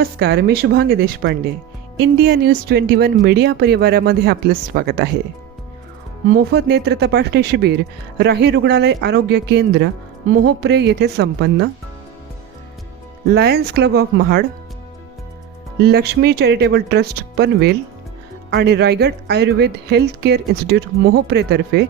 नमस्कार, मी Shubhangi Deshpande. India news 21 media परिवारामध्ये आपलं स्वागत आहे. मोफत नेत्र तपासणी शिबिर राही रुग्णालय आरोग्य केंद्र मोहप्रे येथे संपन्न. Lions club of Mahad, Lakshmi charitable trust Panvel आणि Raigad Ayurveda health care institute Mohopre तर्फे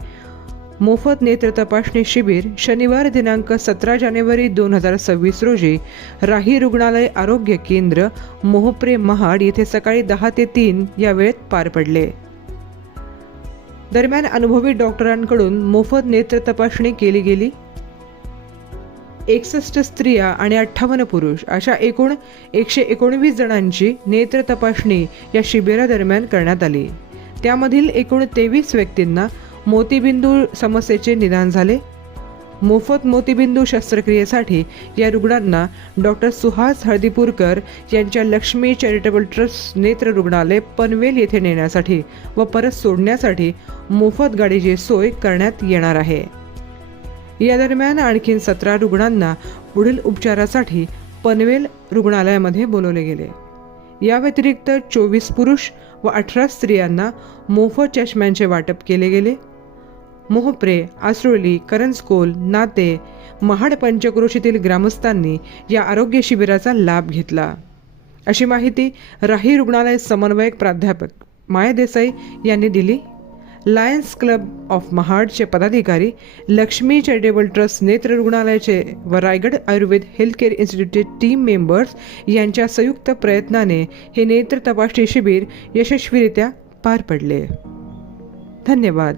मोफत नेत्र तपासणी शिबिर शनिवार दिनांक 17 जानेवारी 2026 रोजी राही रुग्णालय आरोग्य केंद्र मोहप्रे महाड येथे सकाळी 10 ते 3 या वेळेत पार पडले. दरम्यान अनुभवी डॉक्टरांकडून मोफत नेत्र तपासणी केली गेली. 61 स्त्रिया आणि 58 पुरुष अशा एकूण 119 जणांची नेत्र तपासणी या शिबिरादरम्यान करण्यात आली. त्यामधील एकूण 23 व्यक्तींना मोतीबिंदू समस्येचे निदान झाले. मोफत मोतीबिंदू शस्त्रक्रियेसाठी या रुग्णांना डॉक्टर सुहास हळदीपूरकर यांच्या लक्ष्मी चॅरिटेबल ट्रस्ट नेत्र रुग्णालय पनवेल येथे नेण्यासाठी व परत सोडण्यासाठी मोफत गाडीची सोय करण्यात येणार आहे. या दरम्यान आणखी 17 रुग्णांना पुढील उपचारासाठी पनवेल रुग्णालयामध्ये बोलवले गेले. या व्यतिरिक्त 24 पुरुष व 18 स्त्रियांना मोफत चष्म्यांचे वाटप केले गेले. मोहप्रे, आसरोली, करंजकोल, नाते, महाड पंचक्रोशीतील ग्रामस्थांनी या आरोग्य शिबिराचा लाभ घेतला, अशी माहिती राही रुग्णालय समन्वयक प्राध्यापक माया देसाई यांनी दिली. लायन्स क्लब ऑफ महाडचे पदाधिकारी, लक्ष्मी चॅरिटेबल ट्रस्ट नेत्र रुग्णालयाचे व रायगड आयुर्वेद हेल्थ केअर इन्स्टिट्यूटचे टीम मेंबर्स यांच्या संयुक्त प्रयत्नाने हे नेत्र तपासणी शिबिर यशस्वीरित्या पार पडले. धन्यवाद.